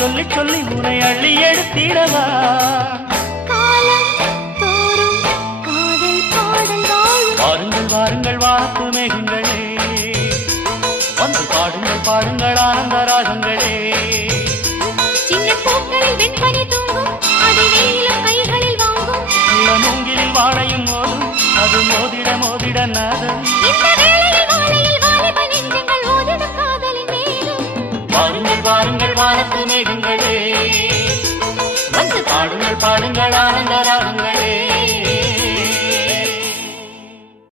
சொல்லி சொல்லி உனை அள்ளி எடுத்திடவா வாருங்கள் வாருங்கள் வாக்கு மேகங்களே வந்து பாடுங்கள் பாடுங்கள் ஆனந்த ராகங்களே சின்ன பூக்களில் வெண்பனி தூங்கும் அது வெயிலும் கைகளில் வாங்கும் மூங்கிலில் வாழையும் மோதும் அது மோதிட மோதிட நாதம் வாருங்கள் வாருங்கள் வானத்து மேகங்களே வந்து பாடுங்கள் பாடுங்கள் ஆனந்த ராகங்களே